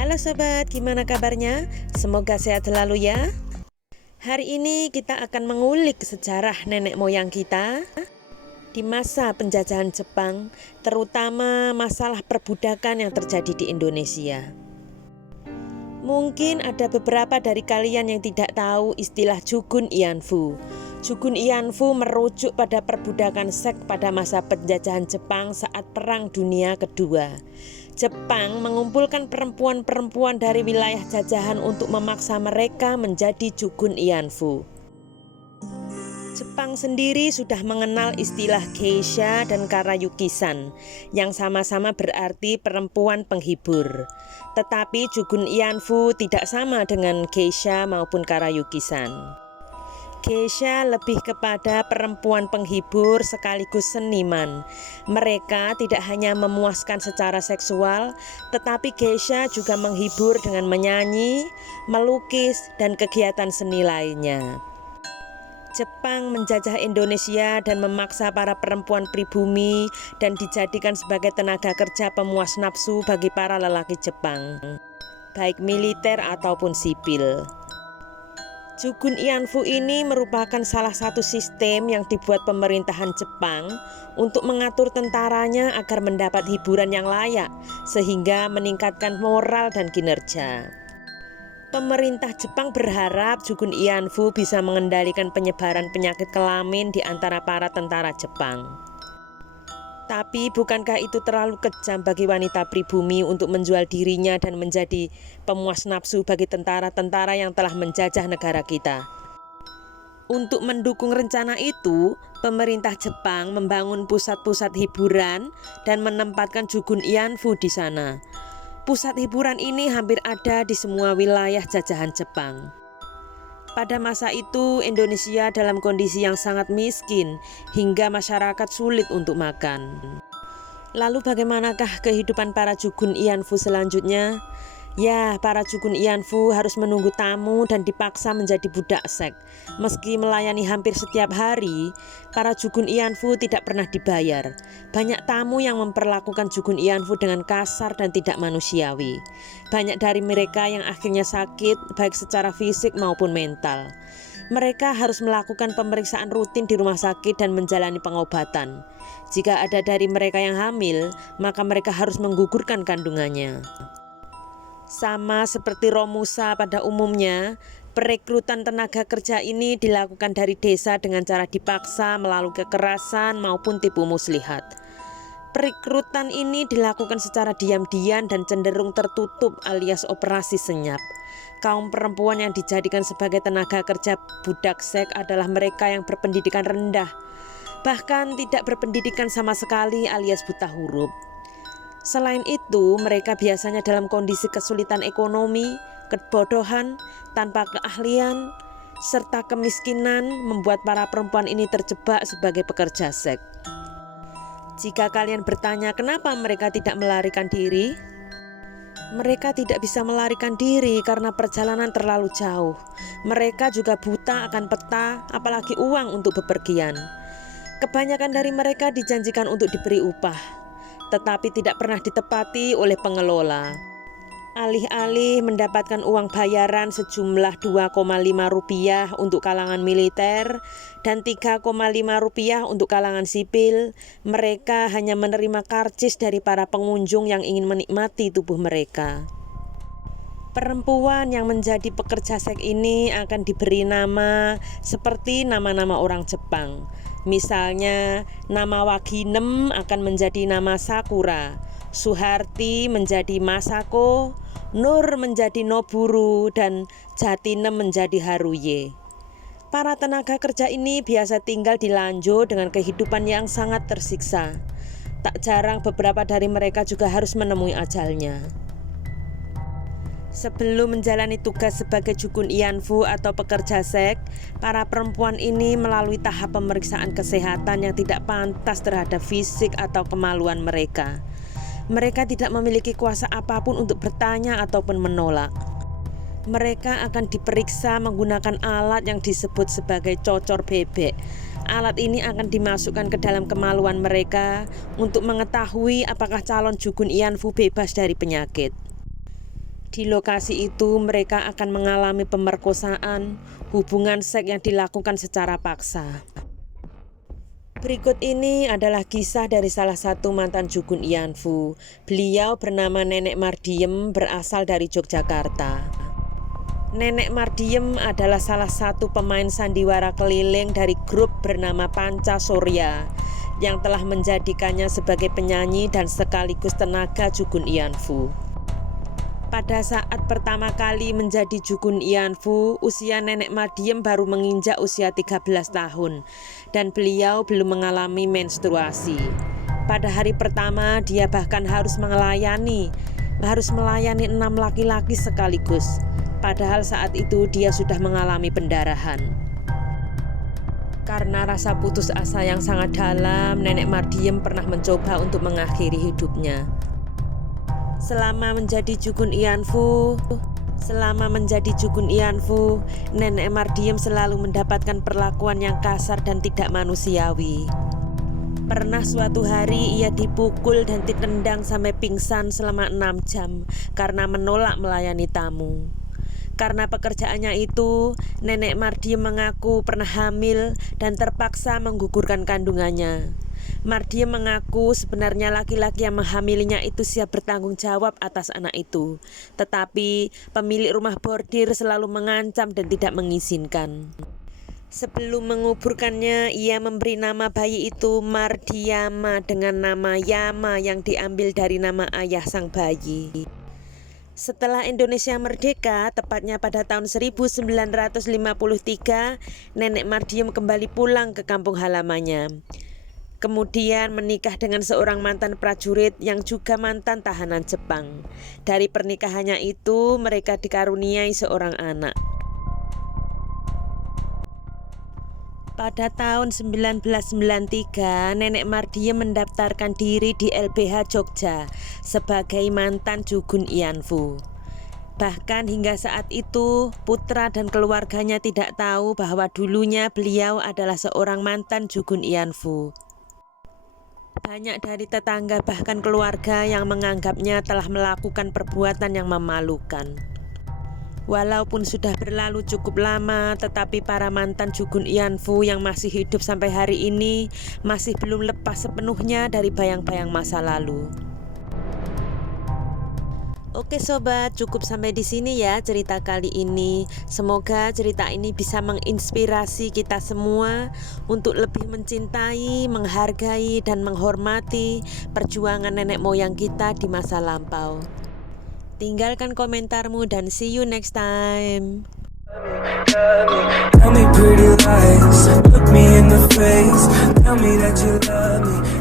Halo sobat, gimana kabarnya? Semoga sehat selalu ya. Hari ini kita akan mengulik sejarah nenek moyang kita di masa penjajahan Jepang, terutama masalah perbudakan yang terjadi di Indonesia. Mungkin ada beberapa dari kalian yang tidak tahu istilah Jugun Ianfu. Jugun Ianfu merujuk pada perbudakan seks pada masa penjajahan Jepang saat Perang Dunia Kedua. Jepang mengumpulkan perempuan-perempuan dari wilayah jajahan untuk memaksa mereka menjadi Jugun Ianfu. Jepang sendiri sudah mengenal istilah geisha dan karayuki-san yang sama-sama berarti perempuan penghibur. Tetapi Jugun Ianfu tidak sama dengan geisha maupun karayuki-san. Geisha lebih kepada perempuan penghibur sekaligus seniman. Mereka tidak hanya memuaskan secara seksual, tetapi geisha juga menghibur dengan menyanyi, melukis, dan kegiatan seni lainnya. Jepang menjajah Indonesia dan memaksa para perempuan pribumi dan dijadikan sebagai tenaga kerja pemuas nafsu bagi para lelaki Jepang, baik militer ataupun sipil. Jugun Ianfu ini merupakan salah satu sistem yang dibuat pemerintahan Jepang untuk mengatur tentaranya agar mendapat hiburan yang layak, sehingga meningkatkan moral dan kinerja. Pemerintah Jepang berharap Jugun Ianfu bisa mengendalikan penyebaran penyakit kelamin di antara para tentara Jepang. Tapi bukankah itu terlalu kejam bagi wanita pribumi untuk menjual dirinya dan menjadi pemuas nafsu bagi tentara-tentara yang telah menjajah negara kita? Untuk mendukung rencana itu, pemerintah Jepang membangun pusat-pusat hiburan dan menempatkan Jugun Ianfu di sana. Pusat hiburan ini hampir ada di semua wilayah jajahan Jepang. Pada masa itu, Indonesia dalam kondisi yang sangat miskin hingga masyarakat sulit untuk makan. Lalu bagaimanakah kehidupan para Jugun Ianfu selanjutnya? Ya, para Jugun Ianfu harus menunggu tamu dan dipaksa menjadi budak seks. Meski melayani hampir setiap hari, para Jugun Ianfu tidak pernah dibayar. Banyak tamu yang memperlakukan Jugun Ianfu dengan kasar dan tidak manusiawi. Banyak dari mereka yang akhirnya sakit, baik secara fisik maupun mental. Mereka harus melakukan pemeriksaan rutin di rumah sakit dan menjalani pengobatan. Jika ada dari mereka yang hamil, maka mereka harus menggugurkan kandungannya. Sama seperti Romusa pada umumnya, perekrutan tenaga kerja ini dilakukan dari desa dengan cara dipaksa melalui kekerasan maupun tipu muslihat. Perekrutan ini dilakukan secara diam-diam dan cenderung tertutup alias operasi senyap. Kaum perempuan yang dijadikan sebagai tenaga kerja budak seks adalah mereka yang berpendidikan rendah, bahkan tidak berpendidikan sama sekali alias buta huruf. Selain itu, mereka biasanya dalam kondisi kesulitan ekonomi, kebodohan, tanpa keahlian, serta kemiskinan membuat para perempuan ini terjebak sebagai pekerja seks. Jika kalian bertanya kenapa mereka tidak melarikan diri, mereka tidak bisa melarikan diri karena perjalanan terlalu jauh. Mereka juga buta akan peta, apalagi uang untuk bepergian. Kebanyakan dari mereka dijanjikan untuk diberi upah, tetapi tidak pernah ditepati oleh pengelola. Alih-alih mendapatkan uang bayaran sejumlah Rp2,5 untuk kalangan militer dan Rp3,5 untuk kalangan sipil, mereka hanya menerima karcis dari para pengunjung yang ingin menikmati tubuh mereka. Perempuan yang menjadi pekerja seks ini akan diberi nama seperti nama-nama orang Jepang. Misalnya, nama Waginem akan menjadi nama Sakura, Suharti menjadi Masako, Nur menjadi Noburu, dan Jatinem menjadi Haruye. Para tenaga kerja ini biasa tinggal di Lanjo dengan kehidupan yang sangat tersiksa. Tak jarang beberapa dari mereka juga harus menemui ajalnya. Sebelum menjalani tugas sebagai Jugun Ianfu atau pekerja seks, para perempuan ini melalui tahap pemeriksaan kesehatan yang tidak pantas terhadap fisik atau kemaluan mereka. Mereka tidak memiliki kuasa apapun untuk bertanya ataupun menolak. Mereka akan diperiksa menggunakan alat yang disebut sebagai cocor bebek. Alat ini akan dimasukkan ke dalam kemaluan mereka untuk mengetahui apakah calon Jugun Ianfu bebas dari penyakit. Di lokasi itu mereka akan mengalami pemerkosaan, hubungan seks yang dilakukan secara paksa. Berikut ini adalah kisah dari salah satu mantan Jugun Ianfu. Beliau bernama Nenek Mardiem, berasal dari Yogyakarta. Nenek Mardiem adalah salah satu pemain sandiwara keliling dari grup bernama Panca Surya yang telah menjadikannya sebagai penyanyi dan sekaligus tenaga Jugun Ianfu. Pada saat pertama kali menjadi Jugun Ianfu, usia Nenek Mardiem baru menginjak usia 13 tahun dan beliau belum mengalami menstruasi. Pada hari pertama dia bahkan harus melayani 6 laki-laki sekaligus. Padahal saat itu dia sudah mengalami pendarahan. Karena rasa putus asa yang sangat dalam, Nenek Mardiem pernah mencoba untuk mengakhiri hidupnya. Selama menjadi Jugun Ianfu, Nenek Mardiem selalu mendapatkan perlakuan yang kasar dan tidak manusiawi. Pernah suatu hari ia dipukul dan ditendang sampai pingsan selama 6 jam karena menolak melayani tamu. Karena pekerjaannya itu, Nenek Mardiem mengaku pernah hamil dan terpaksa menggugurkan kandungannya. Mardiem mengaku sebenarnya laki-laki yang menghamilinya itu siap bertanggung jawab atas anak itu. Tetapi pemilik rumah bordir selalu mengancam dan tidak mengizinkan. Sebelum menguburkannya, ia memberi nama bayi itu Mardiama dengan nama Yama yang diambil dari nama ayah sang bayi. Setelah Indonesia merdeka, tepatnya pada tahun 1953, Nenek Mardiem kembali pulang ke kampung halamannya. Kemudian menikah dengan seorang mantan prajurit yang juga mantan tahanan Jepang. Dari pernikahannya itu, mereka dikaruniai seorang anak. Pada tahun 1993, Nenek Mardiem mendaftarkan diri di LBH Jogja sebagai mantan Jugun Ianfu. Bahkan hingga saat itu, putra dan keluarganya tidak tahu bahwa dulunya beliau adalah seorang mantan Jugun Ianfu. Banyak dari tetangga bahkan keluarga yang menganggapnya telah melakukan perbuatan yang memalukan. Walaupun sudah berlalu cukup lama, tetapi para mantan Jugun Ianfu yang masih hidup sampai hari ini masih belum lepas sepenuhnya dari bayang-bayang masa lalu. Oke sobat, cukup sampai di sini ya cerita kali ini. Semoga cerita ini bisa menginspirasi kita semua untuk lebih mencintai, menghargai, dan menghormati perjuangan nenek moyang kita di masa lampau. Tinggalkan komentarmu dan see you next time. Tell me pretty lies, look me in the face, tell me that you love me.